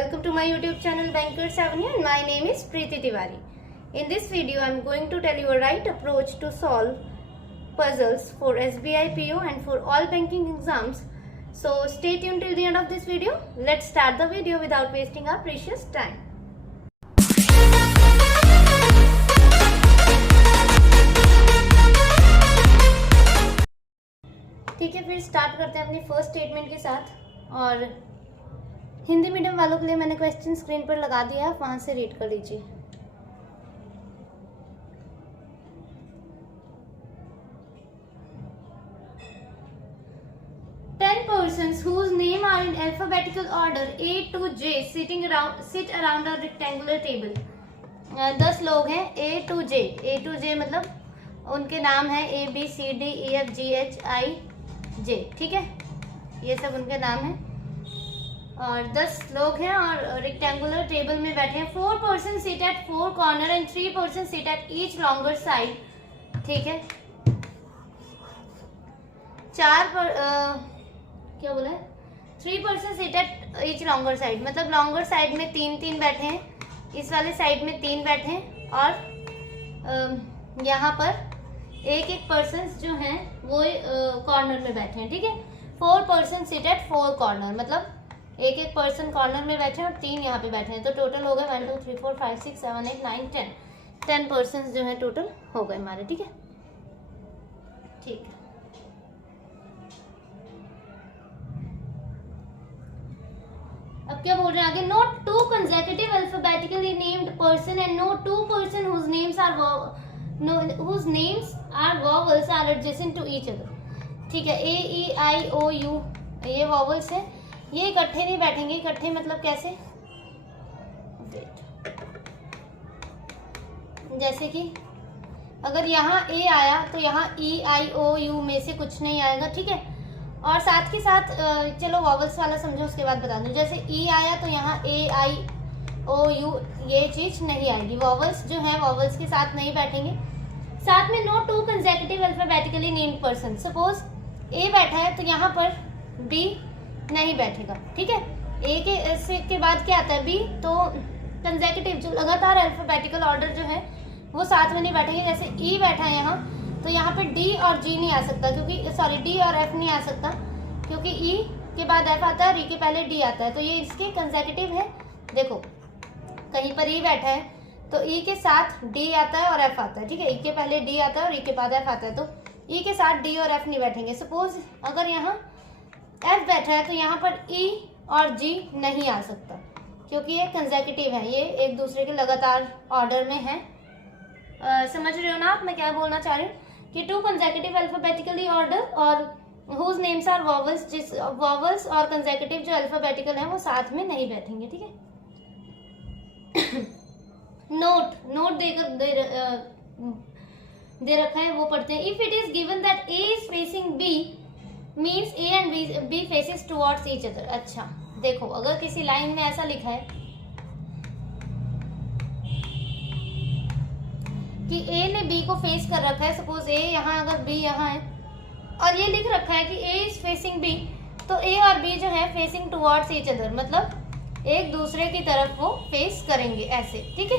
welcome to my YouTube channel Bankers Avenue and my name is Preeti Tiwari. In this video I am going to tell you a right approach to solve puzzles for SBI PO and for all banking exams. So stay tuned till the end of this video. Let's start the video without wasting our precious time. ठीक है, फिर start करते हैं अपनी first statement के साथ। और Hindi medium वालों के लिए मैंने क्वेश्चन स्क्रीन पर लगा दिया है, आप वहां से रीड कर लीजिए। Ten persons whose name are in alphabetical order A to J sit around a rectangular table. 10 लोग हैं A to J मतलब उनके नाम है A B C D E F G H I J, ठीक है, ये सब उनके नाम है। और 10 लोग हैं और रेक्टेंगुलर टेबल में बैठे हैं। 4 person sit at 4 corner and 3 person sit at each longer side, ठीक है। क्या बोला है? 3 person sit at each longer side मतलब लॉन्गर साइड में 3 बैठे हैं, इस वाले साइड में 3 बैठे हैं और यहाँ पर एक पर्सन जो हैं वो कॉर्नर में बैठे हैं, ठीक है। 4 पर्सन सिट एट 4 कॉर्नर मतलब एक पर्सन कॉर्नर में बैठे हैं और 3 यहाँ पे बैठे हैं, तो टोटल हो गए 1 2 3 4 5 6 7 8 9 10 पर्सन जो है टोटल हो गए हमारे, ठीक है। ठीक है, अब क्या बोल रहे हैं आगे? Note 2 consecutive alphabetically named person and note 2 person whose names are vowels are adjacent to each other, ठीक है। A E I O U ये वॉवल्स है, ये इकट्ठे नहीं बैठेंगे। इकट्ठे मतलब कैसे? जैसे कि अगर यहाँ A आया तो यहाँ E I O U में से कुछ नहीं आएगा, ठीक है। और साथ के साथ चलो वॉवल्स वाला समझो, उसके बाद बता दूं। जैसे E आया तो यहाँ A I O U ये चीज नहीं आएगी। वॉवल्स जो है वॉवल्स के साथ नहीं बैठेंगे। साथ में no 2 consecutive alphabetically named person, suppose A बैठा है तो यहाँ पर B नहीं बैठेगा, ठीक है। A के बाद क्या आता है? B, तो कंसेक्यूटिव जो लगातार अल्फाबेटिकल ऑर्डर जो है वो साथ में नहीं बैठेंगे। जैसे E बैठा है यहाँ तो यहाँ पे D और G नहीं आ सकता, क्योंकि सॉरी D और F नहीं आ सकता, क्योंकि E के बाद F आता है और E के पहले D आता है, तो ये इसके कंसेक्यूटिव है। देखो कहीं पर E बैठा है तो E के साथ D आता है और F आता है, ठीक है। E के पहले D आता है और E के बाद F आता है, तो E के साथ D और F नहीं बैठेंगे। सपोज अगर यहाँ F बैठा है तो यहाँ पर E और G नहीं आ सकता, क्योंकि ये कंसेक्यूटिव है, ये एक दूसरे के लगातार ऑर्डर में है। समझ रहे हो ना आप मैं क्या बोलना चाह रही हूँ? कि 2 कंसेक्यूटिव अल्फाबेटिकली ऑर्डर और हुज नेम्स आर वॉवल्स, जिस वॉवल्स और कंसेक्यूटिव जो अल्फाबेटिकल हैं वो साथ में नहीं बैठेंगे, ठीक है। नोट दे रखा है, वो पढ़ते हैं। If it is given that A is facing B means A and B faces towards each other. अच्छा देखो, अगर किसी लाइन में ऐसा लिखा है कि A ने B को फेस कर रखा है, सपोज A यहाँ अगर B यहाँ है और ये लिख रखा है कि A इज फेसिंग B, तो A और B जो है फेसिंग टुवर्ड्स ईच अदर मतलब एक दूसरे की तरफ वो फेस करेंगे, ऐसे, ठीक है।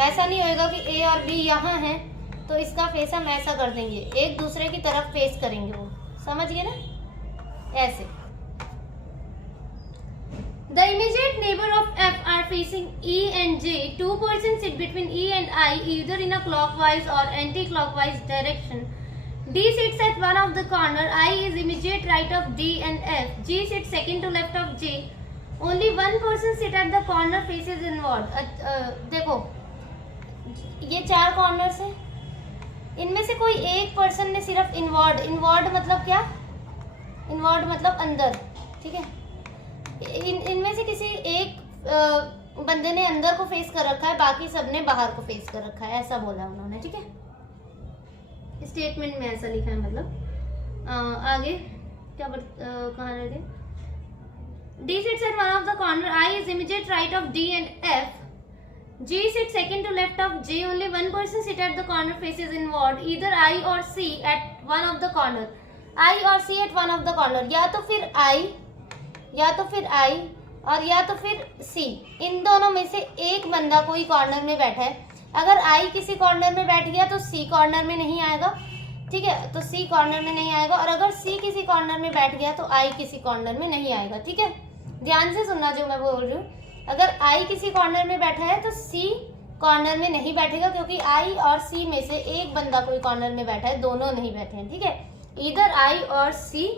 ऐसा नहीं होएगा कि A और B यहाँ है तो इसका फेस हम ऐसा कर देंगे, एक दूसरे की तरफ फेस करेंगे वो, समझ गए ना, ऐसे। The immediate neighbor of F are facing E and J. 2 persons sit between E and I either in a clockwise or anti-clockwise direction. D sits at one of the corner. I is immediate right of D and F. G sits second to left of J. Only 1 person sit at the corner faces inward. देखो ये 4 corners हैं, इनमें से कोई एक person ने सिर्फ inward मतलब क्या? इनवर्ड मतलब अंदर, ठीक है। इनमें से किसी एक बंदे ने अंदर को फेस कर रखा है, बाकी सबने बाहर को फेस कर रखा है, ऐसा बोला उन्होंने, ठीक है। स्टेटमेंट में ऐसा लिखा है, मतलब आगे क्या कहाँ रह गए? D sits at one of the corner. I is immediate right of D and F. G sits second to left of J. Only 1 person sit at the corner faces inward. Either I or C at one of the corner. I और C at one of the corner. या तो फिर I और या तो फिर सी, इन दोनों में से एक बंदा कोई कॉर्नर में बैठा है। अगर आई किसी कॉर्नर में बैठ गया तो सी कॉर्नर में नहीं आएगा, ठीक है, तो सी कॉर्नर में नहीं आएगा। और अगर सी किसी कॉर्नर में बैठ गया तो आई किसी कॉर्नर में नहीं आएगा, ठीक है। ध्यान से सुनना जो मैं बोल रही हूँ। अगर आई किसी कॉर्नर में बैठा है तो सी कॉर्नर में नहीं बैठेगा, क्योंकि आई और सी में से एक बंदा कोई कॉर्नर में बैठा है, दोनों नहीं बैठे हैं, ठीक है। ईदर आई और सी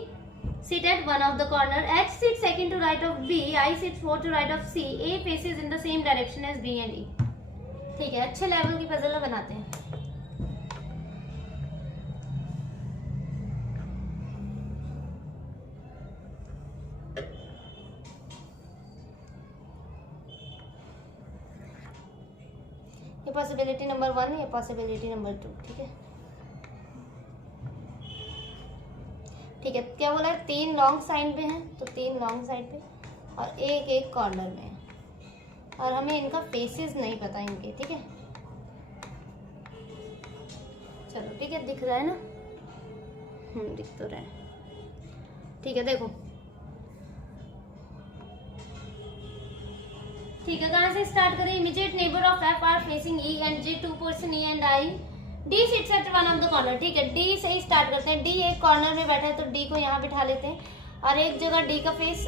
sit at one of the corner, H sits second to right of B, I sits fourth to right of C, A faces in the same direction as B and E। ठीक है, अच्छे level की puzzle बनाते हैं। ये possibility number 1, ये possibility number 2, ठीक है। ठीक है, क्या बोला है, 3 लॉन्ग साइड पे हैं, तो 3 लॉन्ग साइड पे और एक कॉर्नर में है, और हमें इनका फेसेस नहीं पता इनके, ठीक है। चलो ठीक है, दिख रहा है ना, दिख तो रहा है, ठीक है। देखो ठीक है, कहाँ से स्टार्ट करें। Immediate neighbour of F are facing E and J, 2 person E and I, D sits at one of the corner, ठीक है। डी से ही स्टार्ट करते हैं। डी एक कॉर्नर में बैठा है तो डी को यहाँ बिठा लेते हैं, और एक जगह डी का फेस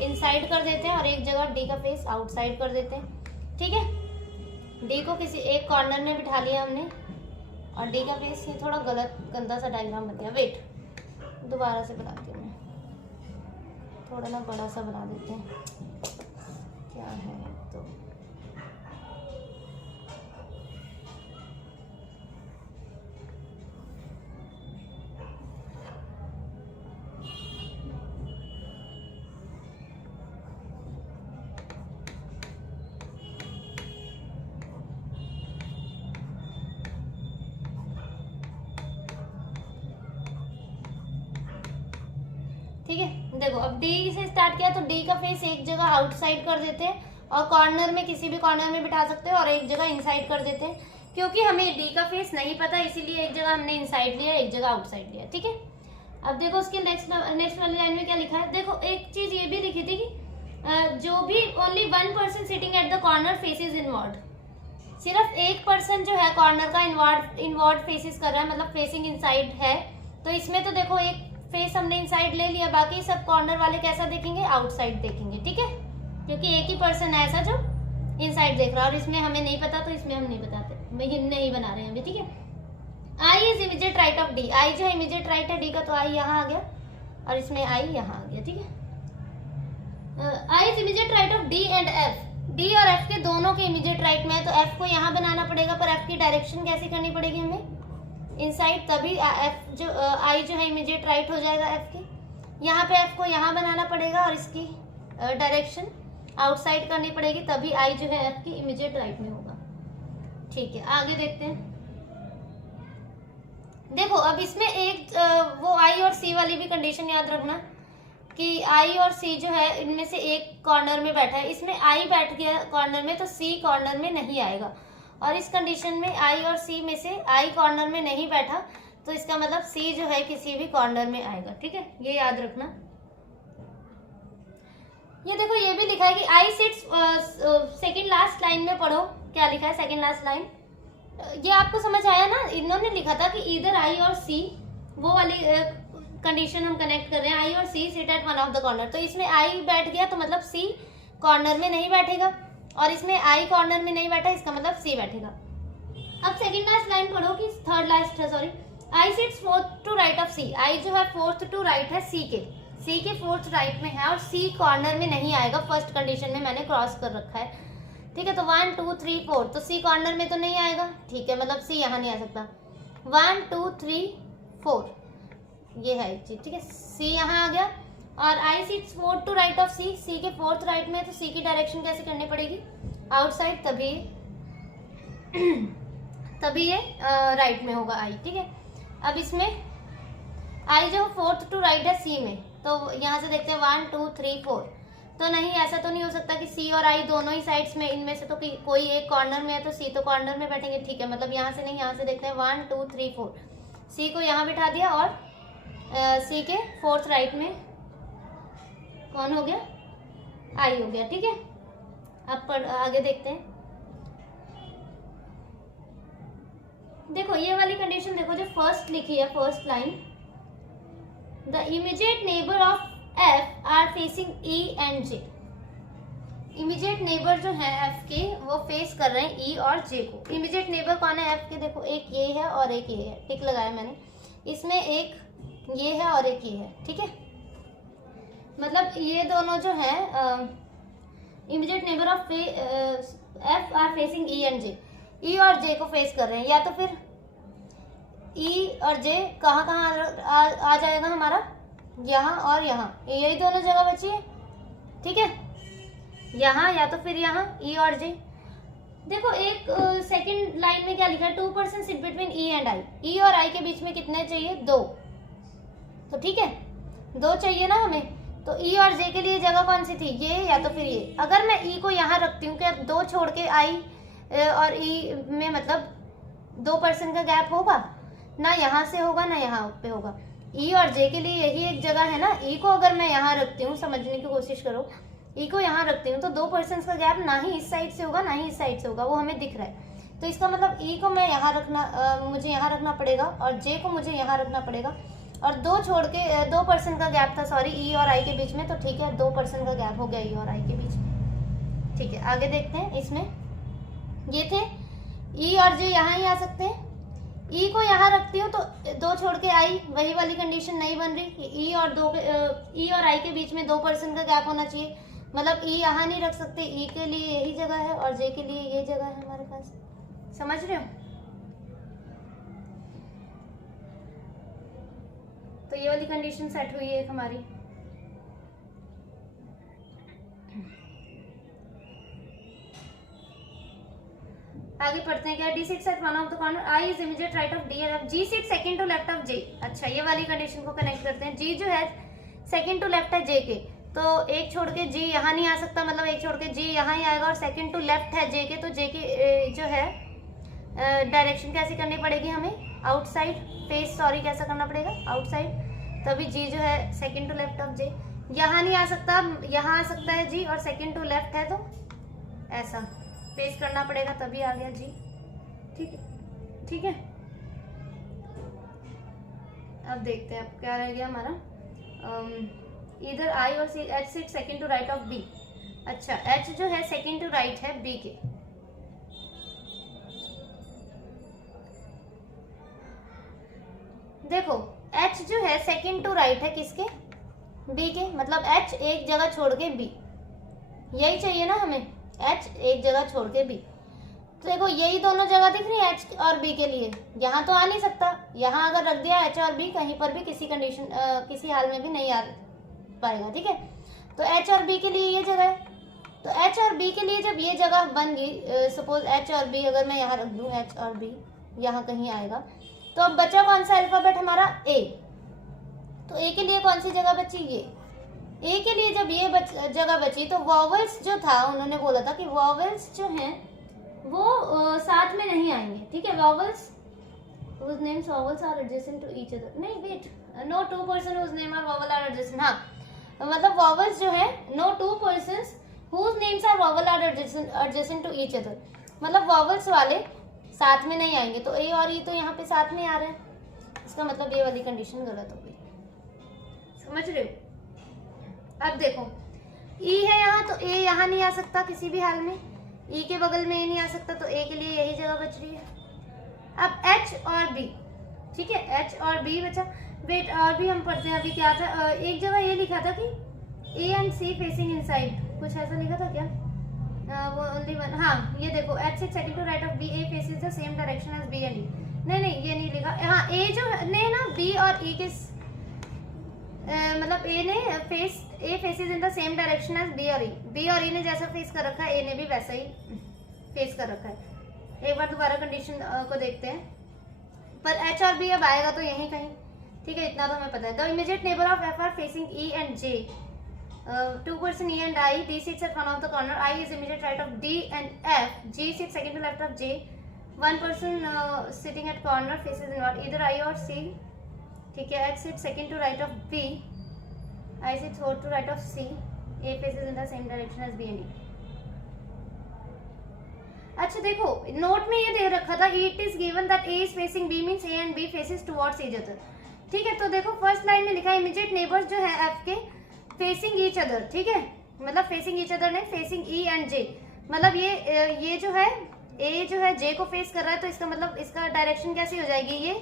इनसाइड कर देते हैं और एक जगह डी का फेस आउटसाइड कर देते हैं, ठीक है। डी को किसी एक कॉर्नर में बिठा लिया हमने, और डी का फेस, ये थोड़ा गलत गंदा सा डायग्राम बन गया, वेट दोबारा से बनाती हूँ मैं, थोड़ा ना बड़ा सा बना देते हैं, क्या है तो ठीक है। देखो अब डी से स्टार्ट किया तो डी का फेस एक जगह आउटसाइड कर देते हैं, और कॉर्नर में किसी भी कॉर्नर में बिठा सकते हैं, और एक जगह इनसाइड कर देते हैं, क्योंकि हमें डी का फेस नहीं पता, इसीलिए एक जगह हमने इनसाइड लिया, एक जगह आउटसाइड लिया, ठीक है। अब देखो उसके नेक्स्ट वाली लाइन में क्या लिखा है। देखो एक चीज ये भी लिखी थी कि जो भी only 1 person sitting at the corner faces inward, सिर्फ एक पर्सन जो है कॉर्नर का इनवर्ड फेसेस कर रहा है, मतलब फेसिंग इनसाइड है। तो इसमें तो देखो एक फेस हमने इनसाइड ले लिया, बाकी सब कॉर्नर वाले कैसा देखेंगे, आउटसाइड देखेंगे, ठीक है, क्योंकि एक ही पर्सन है ऐसा जो इनसाइड देख रहा है, और इसमें हमें नहीं पता तो इसमें हम नहीं बताते, नहीं बना रहे हैं अभी, ठीक है। I is immediate right of D, I जो है इमीडिएट राइट है डी का, तो आई यहाँ आ गया और इसमें आई यहाँ आ गया, ठीक है। I is immediate right of D and F, D और एफ के दोनों के इमीडिएट राइट में है, तो एफ को यहाँ बनाना पड़ेगा, पर एफ की डायरेक्शन कैसी करनी पड़ेगी हमें, इनसाइड, तभी एफ जो आई जो है इमीडिएट राइट हो जाएगा एफ की। यहाँ पे एफ को यहाँ बनाना पड़ेगा और इसकी डायरेक्शन आउटसाइड करनी पड़ेगी, तभी आई जो है एफ की इमीडिएट राइट में होगा, ठीक है। आगे देखते हैं। देखो अब इसमें एक वो आई और सी वाली भी कंडीशन याद रखना कि आई और सी जो है इनमें से एक कॉर्नर में बैठा है, इसमें आई बैठ गया कॉर्नर में तो सी कॉर्नर में नहीं आएगा, और इस कंडीशन में आई और सी में से आई कॉर्नर में नहीं बैठा तो इसका मतलब सी जो है किसी भी कॉर्नर में आएगा, ठीक है, ये याद रखना। ये देखो ये भी लिखा है कि आई सिट्स, सेकंड लास्ट लाइन में पढ़ो क्या लिखा है, सेकंड लास्ट लाइन, ये आपको समझ आया ना। इन्होंने लिखा था कि इधर आई और सी, वो वाली कंडीशन हम कनेक्ट कर रहे हैं, आई और C sit at one of the corner, तो इसमें आई बैठ गया तो मतलब सी कॉर्नर में नहीं बैठेगा, और इसमें आई कॉर्नर में नहीं बैठा, इसका मतलब सी बैठेगा। अब सेकंड लास्ट लाइन पढ़ो कि थर्ड लास्ट है, sorry, I sits fourth to right of C, I जो है फोर्थ टू राइट है सी के फोर्थ राइट में है, और सी कॉर्नर में नहीं आएगा, फर्स्ट कंडीशन में मैंने क्रॉस कर रखा है, ठीक है। तो 1 2 3 4, तो सी कॉर्नर में तो नहीं आएगा, ठीक है, मतलब सी यहाँ नहीं आ सकता। 1 2 3 4 ये है एक चीज, ठीक है, सी यहाँ आ गया, और I sits fourth to right of C, C के फोर्थ राइट में है, तो सी की डायरेक्शन कैसे करनी पड़ेगी, आउटसाइड, तभी ये राइट में होगा आई, ठीक है। अब इसमें आई जो फोर्थ टू राइट है सी में, तो यहाँ से देखते हैं 1 2 3 4, तो नहीं, ऐसा तो नहीं हो सकता कि सी और आई दोनों ही साइड्स में, इनमें से तो कोई एक कॉर्नर में है तो सी तो कॉर्नर में बैठेंगे, ठीक है, मतलब यहाँ से नहीं, यहाँ से देखते हैं 1 2 3 4, सी को यहाँ बिठा दिया, और सी के फोर्थ राइट में कौन हो गया, आई हो गया, ठीक है। अब आगे देखते हैं। देखो ये वाली कंडीशन देखो, जो फर्स्ट लिखी है, first line, the immediate neighbour of F are facing E and J. Immediate neighbour जो है एफ के, वो फेस कर रहे हैं ई और जे को। इमीडिएट नेबर कौन है एफ के? देखो एक ये है और एक ये है, टिक लगाया मैंने। इसमें एक ये है और एक ये है, ठीक है। मतलब ये दोनों जो है immediate neighbour of F are facing E and J, E और जे को फेस कर रहे हैं। या तो फिर ई और जे कहाँ कहाँ आ जाएगा हमारा, यहाँ और यहाँ, यही दोनों जगह बची है, ठीक है। यहाँ या तो फिर यहाँ ई और जे। देखो एक सेकंड लाइन में क्या लिखा है, 2% sit between E and I. E और आई के बीच में कितने चाहिए? 2। तो ठीक है, 2 चाहिए ना हमें। तो ई और जे के लिए जगह कौन सी थी? ये या तो फिर ये। अगर मैं ई को यहाँ रखती हूँ, क्या 2 छोड़ के आई और ई में मतलब 2% का गैप होगा? ना यहाँ से होगा ना यहाँ पे होगा। ई और जे के लिए यही एक जगह है ना। ई को अगर मैं यहाँ रखती हूँ, समझने की कोशिश करो, ई को यहाँ रखती हूँ तो 2% का गैप ना ही इस साइड से होगा ना ही इस साइड से होगा, वो हमें दिख रहा है। तो इसका मतलब ई को मैं यहाँ रखना, मुझे यहाँ रखना पड़ेगा और जे को मुझे यहाँ रखना पड़ेगा। और 2 छोड़ के 2% का गैप था, सॉरी, ई और आई के बीच में। तो ठीक है, 2% का गैप हो गया ई और आई के बीच में, ठीक है। आगे देखते हैं। इसमें ये थे ई और जे, यहाँ ही आ सकते हैं। ई को यहाँ रखती हूँ तो 2 छोड़ के आई, वही वाली कंडीशन नहीं बन रही कि ई और आई के बीच में 2% का गैप होना चाहिए। मतलब ई यहाँ नहीं रख सकते, ई के लिए यही जगह है और जे के लिए ये जगह है हमारे पास। समझ रहे हो? तो ये वाली कंडीशन सेट हुई है एक हमारी। आगे पढ़ते हैं। क्या D sits at one of the corner, I is immediate right of D and G sit second to left of J. अच्छा, ये वाली कंडीशन को कनेक्ट करते हैं। जी जो है सेकंड टू लेफ्ट है जे के, तो एक छोड़ के जी यहाँ नहीं आ सकता, मतलब एक छोड़ के जी यहाँ ही आएगा। और सेकंड टू लेफ्ट है जे के, तो जे के जो है डायरेक्शन कैसी करनी पड़ेगी हमें? आउटसाइड फेस, सॉरी, कैसा करना पड़ेगा? आउटसाइड। तभी जी जो है सेकंड टू लेफ्ट ऑफ जे, यहाँ नहीं आ सकता, यहाँ आ सकता है जी। और सेकंड टू लेफ्ट है तो ऐसा फेस करना पड़ेगा, तभी आ गया जी, ठीक है, ठीक है। अब देखते हैं अब क्या रह गया हमारा। इधर आई और C, H sit second to right of B. अच्छा, एच जो है सेकंड टू राइट है बी के। देखो एच जो है सेकंड टू राइट है किसके? बी के। मतलब एच एक जगह छोड़ के बी, यही चाहिए ना हमें, एच एक जगह छोड़ के बी। तो देखो यही दोनों जगह दिख रही है एच और बी के लिए। यहाँ तो आ नहीं सकता, यहाँ अगर रख दिया एच और बी, कहीं पर भी किसी कंडीशन किसी हाल में भी नहीं आ पाएगा, ठीक है। तो एच और बी के लिए ये जगह है। तो एच और बी के लिए जब ये जगह बन गई, सपोज एच और बी अगर मैं यहाँ रख दूँ, एच और बी यहाँ कहीं आएगा, तो अब बचा कौन सा अल्फाबेट हमारा? ए। तो ए के लिए कौन सी जगह बची? ये। ए के लिए जब ये जगह बची तो वॉवल्स जो था, उन्होंने बोला था कि वॉवल्स जो हैं वो साथ में नहीं आएंगे, ठीक है। Vowels whose names vowels are adjacent to each other, नहीं wait, no two person whose name are vowel are adjacent। हाँ, मतलब वॉवल्स जो है, no two persons whose names are vowel are adjacent to each other, मतलब vowels वाले साथ में नहीं आएंगे। तो ए और ई तो यहाँ पे साथ में आ रहे हैं, इसका मतलब ये वाली कंडीशन गलत हो गई। समझ रहे हो? अब देखो ई है यहाँ, तो ए यहाँ नहीं आ सकता किसी भी हाल में, ई के बगल में ए नहीं आ सकता, तो ए के लिए यही जगह बच रही है। अब एच और बी, ठीक है, एच और बी बचा। वेट, और भी हम पढ़ते हैं। अभी क्या था, एक जगह ये लिखा था कि ए एंड सी फेसिंग इनसाइड, कुछ ऐसा लिखा था क्या? वो ओनली वन, हाँ ये देखो, H sit second to right of B, A faces the same direction as B and E. नहीं ये नहीं लिखा। हाँ, ए जो ने ना बी और ई के मतलब ए ने faces in the same direction as B और ई। बी और ई ने जैसा फेस कर रखा है, ए ने भी वैसा ही फेस कर रखा है। एक बार दोबारा कंडीशन को देखते हैं। पर एच और बी अब आएगा तो यहीं कहीं, ठीक है, इतना तो हमें पता है। The immediate neighbour of F are facing E and J, 2% E and I, D sits at one of the corner, I is immediate right of D and F, G sits second to left of J, one person sitting at corner faces inward, either I or C, ठीक है। H sits second to right of B, I sits fourth to right of C, A faces in the same direction as B and E. अच्छा देखो, note में ये दे रखा था it is given that A is facing B means A and B faces towards each other. ठीक है, तो देखो फर्स्ट लाइन में लिखा है इमीडिएट नेबर्स जो है एफ के फेसिंग ईच अदर। ठीक है, मतलब फेसिंग ईच अदर नहीं, फेसिंग ई एंड जे। मतलब ये जो है ए जो है जे को फेस कर रहा है, तो इसका मतलब इसका डायरेक्शन कैसी हो जाएगी, ये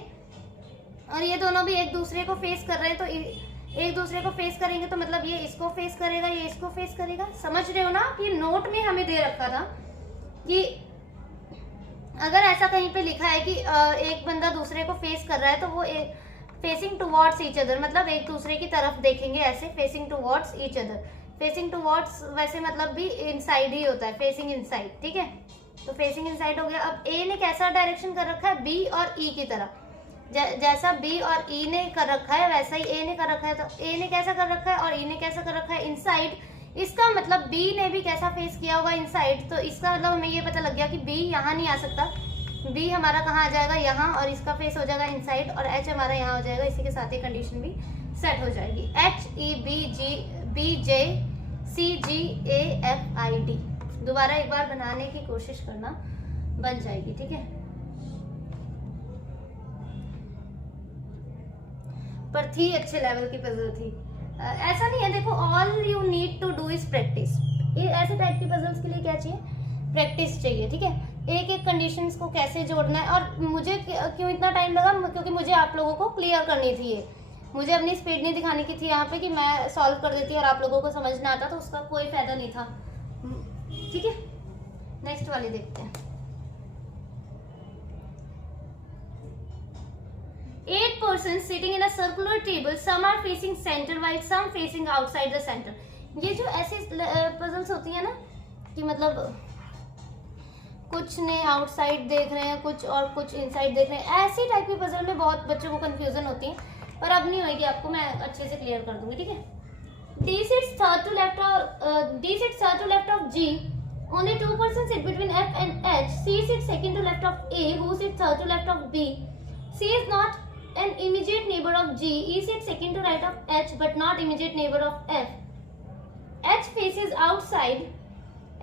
और ये दोनों भी एक दूसरे को फेस कर रहे हैं, तो एक दूसरे को फेस करेंगे तो मतलब ये इसको फेस करेगा, ये इसको फेस करेगा। समझ रहे हो ना कि नोट में हमें दे रखा था कि अगर ऐसा कहीं पे लिखा है कि एक बंदा दूसरे को फेस कर रहा है तो वो फेसिंग टुवर्ड्स ईच अदर, मतलब एक दूसरे की तरफ देखेंगे ऐसे, facing towards each other. Facing towards वैसे मतलब भी इनसाइड ही होता है, फेसिंग इनसाइड। ठीक है, तो फेसिंग इनसाइड हो गया। अब ए ने कैसा डायरेक्शन कर रखा है, बी और ई की तरफ। जैसा बी और ई ने कर रखा है वैसा ही ए ने कर रखा है। तो ए ने कैसा कर रखा है और ई ने कैसा कर रखा है, इनसाइड। इसका मतलब बी ने भी कैसा फेस किया होगा, इनसाइड। तो इसका मतलब हमें ये पता लग गया कि बी यहाँ नहीं आ सकता, बी हमारा कहाँ आ जाएगा, यहाँ, और इसका फेस हो जाएगा इनसाइड, और एच हमारा यहाँ हो जाएगा। इसी के साथ ही कंडीशन भी सेट हो जाएगी। H E B J C G A F I D. दोबारा एक बार बनाने की कोशिश करना, बन जाएगी। ठीक है, पर थी अच्छे लेवल की पजल थी। ऐसा नहीं है, देखो all you need to do is practice. ये ऐसे टाइप की पजल्स के लिए क्या चाहिए, प्रैक्टिस चाहिए। ठीक है, एक एक कंडीशंस को कैसे जोड़ना है। और मुझे क्यों इतना टाइम लगा, क्योंकि मुझे आप लोगों को क्लियर करनी थी ये। मुझे अपनी स्पीड नहीं दिखानी की थी यहाँ पे कि मैं सॉल्व कर देती और आप लोगों को समझ ना आता, तो उसका कोई फायदा नहीं था। ठीक है, नेक्स्ट वाली देखते हैं। 8 persons sitting in a circular table, some are facing center while some facing outside the center। ये जो ऐसी पजल्स होती है ना कि मतलब कुछ ने आउटसाइड देख रहे हैं कुछ और कुछ इनसाइड देख रहे हैं, ऐसी टाइप की पजल में बहुत बच्चों को कंफ्यूजन होती है, पर अब नहीं होगी, आपको मैं अच्छे से क्लियर कर दूंगी। ठीक है, D sits third to left of G, only 2 persons sit between F and H, C sits second to left of A, who sits third to left of B, C is not an immediate neighbor of G, E sits second to right of H but not immediate neighbor of F, H faces outside,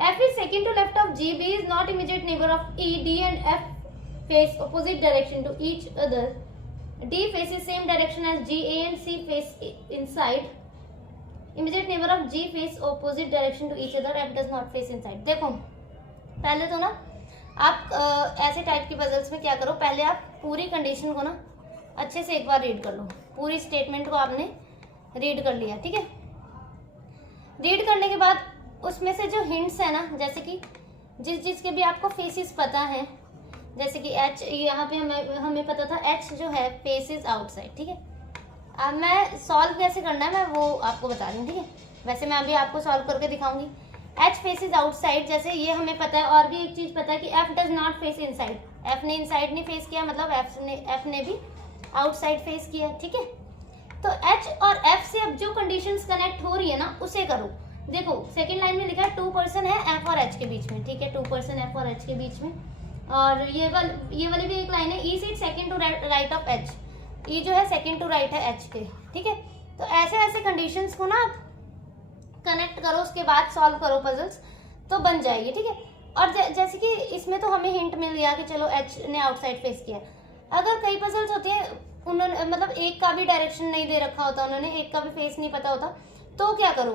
F is second to left of G, B is not immediate neighbor of E, D and F face opposite direction to each other, D faces same direction as G, A and C face inside, immediate neighbor of G face opposite direction to each other, F does not face inside। देखो पहले तो ना आप ऐसे type की puzzles में क्या करो, पहले आप पूरी कंडीशन को ना अच्छे से एक बार रीड कर लो। पूरी स्टेटमेंट को आपने रीड कर लिया। ठीक है, रीड करने के बाद उसमें से जो हिंट्स है ना, जैसे कि जिसके भी आपको फेसेस पता है, जैसे कि एच, यहाँ पे हमें पता था एच जो है फेसेस आउटसाइड। ठीक है, अब मैं सॉल्व कैसे करना है मैं वो आपको बता रही हूँ। ठीक है, वैसे मैं अभी आपको सॉल्व करके दिखाऊंगी। एच फेसेस आउटसाइड, जैसे ये हमें पता है, और भी एक चीज पता है कि F does not face inside. F ने इनसाइड नहीं फेस किया, मतलब एफ ने भी आउटसाइड फेस किया। ठीक है, तो एच और एफ से अब जो कंडीशंस कनेक्ट हो रही है ना उसे करो। देखो सेकंड लाइन में लिखा है 2 पर्सन है एफ और एच के बीच में। ठीक है, 2 पर्सन एफ और एच के बीच में, और ये वाली भी एक लाइन है, E sit second to right of H. E जो है सेकंड टू राइट है एच के। ठीक है, तो ऐसे ऐसे कंडीशंस को ना कनेक्ट करो, उसके बाद सॉल्व करो पजल्स, तो बन जाएगी। ठीक है, और जैसे कि इसमें तो हमें हिंट मिल गया कि चलो एच ने आउटसाइड फेस किया। अगर कई पजल्स होती है उन्होंने मतलब एक का भी डायरेक्शन नहीं दे रखा होता, उन्होंने एक का भी फेस नहीं पता होता, तो क्या करो,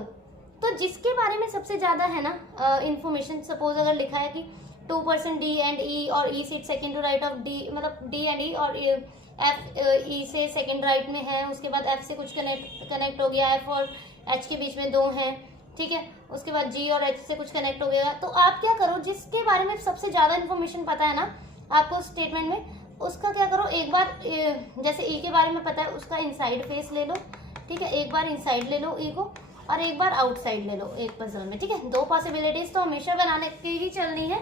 तो जिसके बारे में सबसे ज्यादा है ना इंफॉर्मेशन, सपोज अगर लिखा है कि 2 पर्सन डी एंड ई और E sit second to right of D, मतलब डी एंड ई और एफ ई से सेकंड राइट में है, उसके बाद एफ से कुछ कनेक्ट हो गया, एफ और एच के बीच में 2 हैं। ठीक है, उसके बाद जी और एच से कुछ कनेक्ट हो गया, तो आप क्या करो, जिसके बारे में सबसे ज्यादा इन्फॉर्मेशन पता है ना आपको स्टेटमेंट में, उसका क्या करो, एक बार जैसे ई के बारे में पता है उसका इनसाइड फेस ले लो। ठीक है, एक बार इनसाइड ले लो ई को, और एक बार आउटसाइड ले लो एक पजल में। ठीक है, 2 पॉसिबिलिटीज तो हमेशा बनाने की ही चलनी है,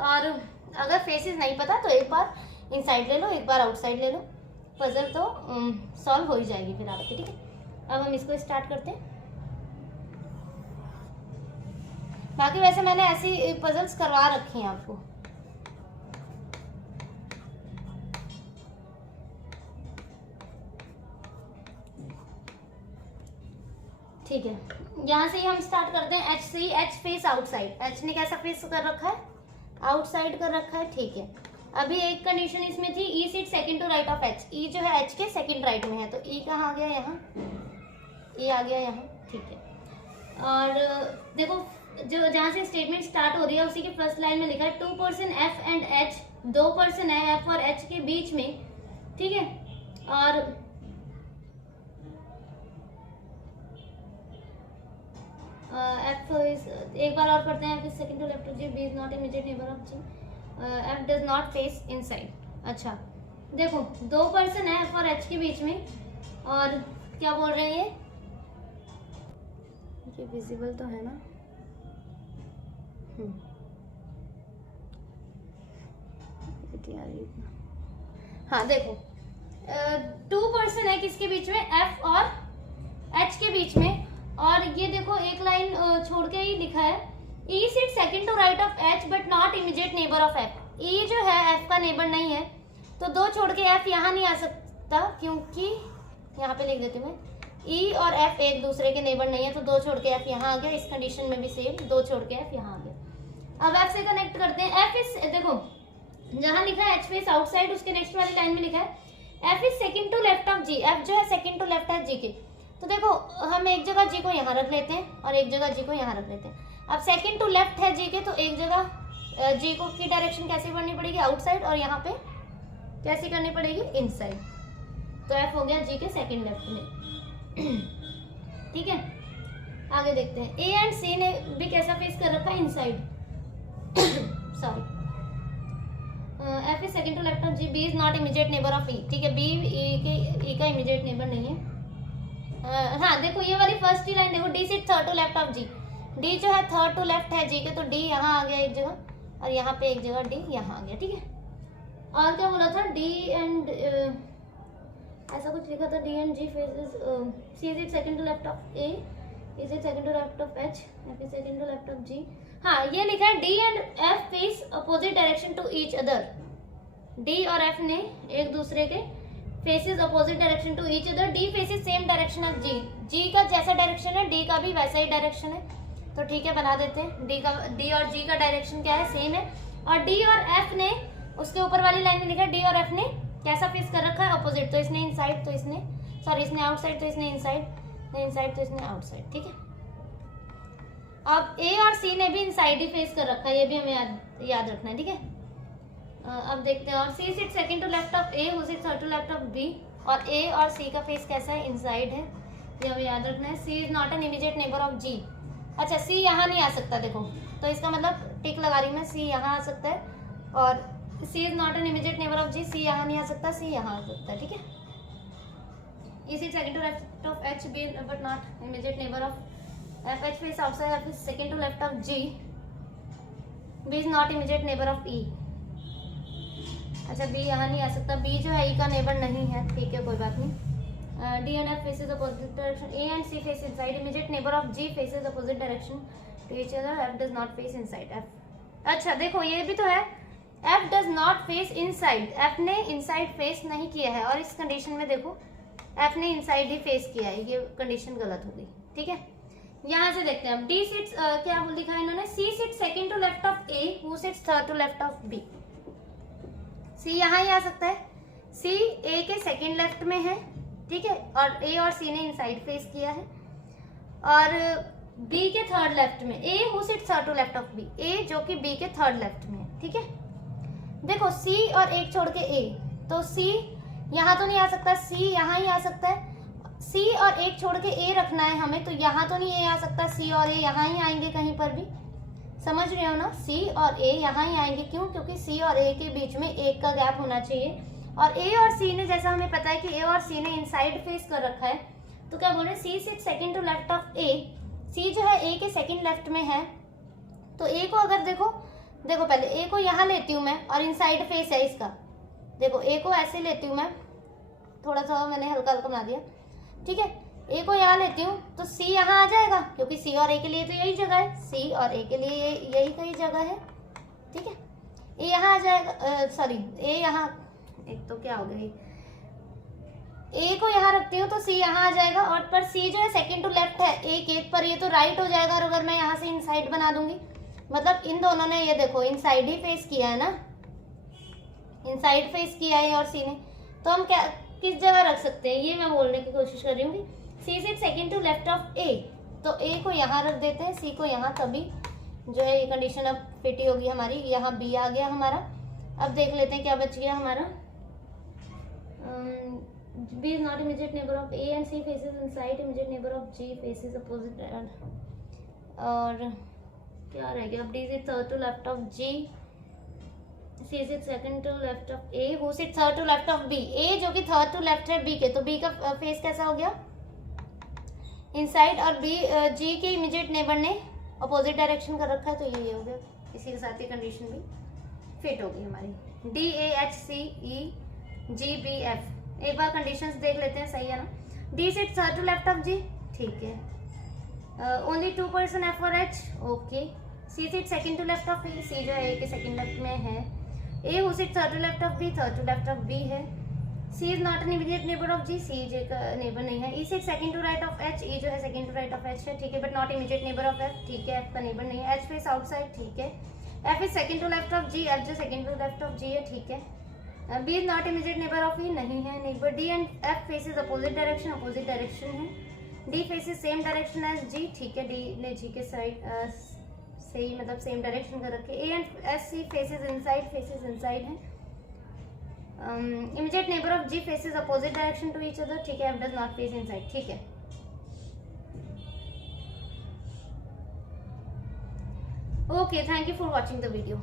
और अगर फेसेस नहीं पता तो एक बार इनसाइड ले लो, एक बार आउटसाइड ले लो, पजल तो सॉल्व हो ही जाएगी फिर आपकी। ठीक है, अब हम इसको स्टार्ट करते हैं। बाकी वैसे मैंने ऐसी पजल्स करवा रखी हैं आपको। ठीक है, यहाँ से ही हम स्टार्ट करते हैं। H C, H face outside. H ने कैसा फेस कर रखा है? आउटसाइड कर रखा है, ठीक है। अभी एक कंडीशन इसमें थी, E sit second to right of H. E जो है एच के सेकंड राइट में है, तो ई कहाँ आ गया? यहाँ। ई आ गया यहाँ, ठीक है। और देखो जो जहाँ से स्टेटमेंट स्टार्ट हो रही है उसी के फर्स्ट लाइन में लिखा है 2 person F and H, 2 person है एफ और एच के बीच में, ठीक है। और एफ एक बार और पढ़ते हैं। Second to left of G, B is not immediate neighbour of G, F does not face inside. अच्छा देखो 2 पर्सन है एफ और एच के बीच में, और क्या बोल रहे हैं ये विजिबल तो है ना? हाँ देखो 2 पर्सन है किसके बीच में? एफ और एच के बीच में। और ये देखो एक लाइन छोड़ के ही लिखा है, E sit second to right of H but not immediate neighbour of F. E जो है एफ का नेबर नहीं है, तो 2 छोड़ के एफ यहाँ नहीं आ सकता, क्योंकि यहाँ पे लिख देती हूँ मैं, ई और एफ एक दूसरे के नेबर नहीं है, तो 2 छोड़ के एफ यहाँ आ गया। इस कंडीशन में भी सेम, 2 छोड़ के एफ यहाँ आ गया। अब एफ से कनेक्ट करते हैं। एफ इज, देखो जहाँ लिखा है एच फेस आउटसाइड, उसके नेक्स्ट वाली लाइन में लिखा है F is second to left of G. F जो है सेकंड टू लेफ्ट है जी के, तो देखो हम एक जगह जी को यहाँ रख लेते हैं और एक जगह जी को यहाँ रख लेते हैं। अब सेकंड टू लेफ्ट है जी के, तो एक जगह जी को की डायरेक्शन कैसे बढ़नी पड़ेगी? आउटसाइड, और यहाँ पे कैसे करनी पड़ेगी? इनसाइड। तो एफ हो गया जी के सेकंड लेफ्ट में, ठीक है। आगे देखते हैं, ए एंड सी ने भी कैसा फेस कर रखा है? Inside. Sorry, F is second to left of G, B is not immediate neighbour of E, ठीक है। बी ई का इमीडिएट नेबर नहीं है। हाँ देखो ये वाली फर्स्ट ही लाइन देखो, D sit third to left of G. D जो है थर्ड टू लेफ्ट है जी के, तो डी यहाँ आ गया एक जगह, और यहाँ पे एक जगह डी यहाँ आ गया, ठीक है। और क्या बोला था? डी एंड ऐसा कुछ लिखा था, D and G faces, C is it second to left of A, is it second to left of H, F is second to left of G. हाँ ये लिखा है D and F face opposite direction to each other. D और F ने एक दूसरे के faces opposite direction to each other. D faces same direction as G. G का जैसा डायरेक्शन है डी का भी वैसा ही डायरेक्शन है, तो ठीक है बना देते हैं। डी और जी का डायरेक्शन क्या है? सेम है। और डी और एफ ने, उसके ऊपर वाली लाइन में लिखा है डी और एफ ने कैसा फेस कर रखा है? अपोजिट। तो इसने इनसाइड, तो इसने सॉरी इसने आउटसाइड, तो इसने इनसाइड, इनसाइड तो इसने आउटसाइड, ठीक है। अब ए और सी ने भी इनसाइड ही फेस कर रखा है, ये भी हमें याद रखना है, ठीक है। अब देखते हैं, और C sit second to left of A, who sit third to left of B, और ए और सी का फेस कैसा है? इनसाइड है, ये हमें याद रखना है। C is not an immediate neighbour of G. अच्छा सी यहाँ नहीं आ सकता, देखो तो इसका मतलब टिक लगा रही मैं, सी यहाँ आ सकता है, और C is not an immediate neighbour of G, C यहाँ नहीं आ सकता, सी यहाँ आ सकता है, ठीक है। E sit second to left of H, B but not immediate neighbour of F, H face outside, F is second to left of G, B is not immediate neighbour of E. अच्छा B यहाँ नहीं आ सकता, B जो है ई का neighbour नहीं है, ठीक है कोई बात नहीं। D and F faces opposite direction, A and C face inside, immediate neighbour of G faces opposite direction to each other, F does not face inside F. अच्छा देखो ये भी तो है, F does not face inside, F ने inside face नहीं किया है, और इस कंडीशन में देखो एफ ने इनसाइड ही फेस किया है, ये कंडीशन गलत हो गई, ठीक है। यहाँ से देखते हैं अब, डी सिट्स क्या लिखा है इन्होंने? C sit second to left of A, who sits third to left of B. C यहाँ ही आ सकता है, सी ए के सेकंड लेफ्ट में है, ठीक है, और ए और सी ने इनसाइड फेस किया है, और बी के थर्ड लेफ्ट में, A who sits third to left of B, A जो कि बी के थर्ड लेफ्ट में है, ठीक है। देखो सी और एक छोड़ के ए, तो सी यहाँ तो नहीं आ सकता, सी यहाँ ही आ सकता है। सी और एक छोड़ के ए रखना है हमें, तो यहाँ तो नहीं ए आ सकता, सी और ए यहाँ ही आएंगे कहीं पर भी, समझ रहे हो ना? सी और ए यहाँ ही आएंगे, क्यों? क्योंकि सी और ए के बीच में एक का गैप होना चाहिए, और ए और सी ने, जैसा हमें पता है कि ए और सी ने इनसाइड फेस कर रखा है, तो क्या बोल रहे हैं? C sit second to left of A, C जो है ए के सेकंड लेफ्ट में है, तो ए को अगर देखो पहले ए को यहाँ लेती हूँ मैं, और इनसाइड फेस है इसका, देखो ए को ऐसे लेती हूँ मैं, थोड़ा सा मैंने हल्का हल्का बना दिया, ठीक है। ए को यहाँ लेती हूँ तो सी यहाँ आ जाएगा, क्योंकि सी और ए के लिए तो यही जगह है, सी और ए के लिए यही कई जगह है, ठीक है। ए यहाँ आ जाएगा, सॉरी ए यहाँ, एक तो क्या हो गई, ए को यहाँ रखती हूँ तो सी यहाँ आ जाएगा, और पर सी जो है सेकंड टू लेफ्ट है ए के, पर ये तो राइट हो जाएगा। और अगर मैं यहाँ से इनसाइड बना दूंगी, मतलब इन दोनों ने ये देखो इनसाइड ही फेस किया है ना, इनसाइड फेस किया है और सी ने, तो हम क्या किस जगह रख सकते हैं, ये मैं बोलने की कोशिश कर रही हूँ कि C sit second to left of A, तो ए को यहाँ रख देते हैं, सी को यहाँ, तभी जो है ये कंडीशन अब फिट ही होगी हमारी। यहाँ बी आ गया हमारा। अब देख लेते हैं क्या बच गया हमारा। B is not immediate neighbour of A and C faces inside immediate neighbour of G faces opposite, और क्या रह गया, D is third to left of G, C is second to left of A, who sit third to left of B, A जो कि third to left है B के, तो B का फेस कैसा हो गया इनसाइड, और बी जी के इमीडिएट नेबर ने अपोजिट डायरेक्शन कर रखा है, तो ये हो गया। इसी के साथ ये कंडीशन भी फिट होगी हमारी। D A H C E G B F, एक बार कंडीशंस देख लेते हैं, सही है ना। D sit third to left of G, ठीक है। ओनली 2 पर्सन एफ और H, okay. C sit second to left of A, C जो है ए के सेकंड लेफ्ट में है। A who sit third to left of B, third to left of B है। C is not an immediate neighbour of G, C J का neighbour नहीं है। E sit second to right of H, E जो है second to right of H है, ठीक है, but not immediate neighbour of F, ठीक है, एफ का नेबर नहीं है। एच फेस आउटसाइड, ठीक है। F is second to left of G, F जो second to left of G है, ठीक है। B is not immediate neighbour of E, नहीं है neighbour. D and F faces opposite direction है। D faces same direction as G, ठीक है, D ने जी के साइड सही मतलब सेम डायरेक्शन कर रखे। A and S C faces inside है। Immediate neighbour of G faces opposite direction to each other, ठीक है। F does not face inside, ठीक है। Okay, thank you for watching the video.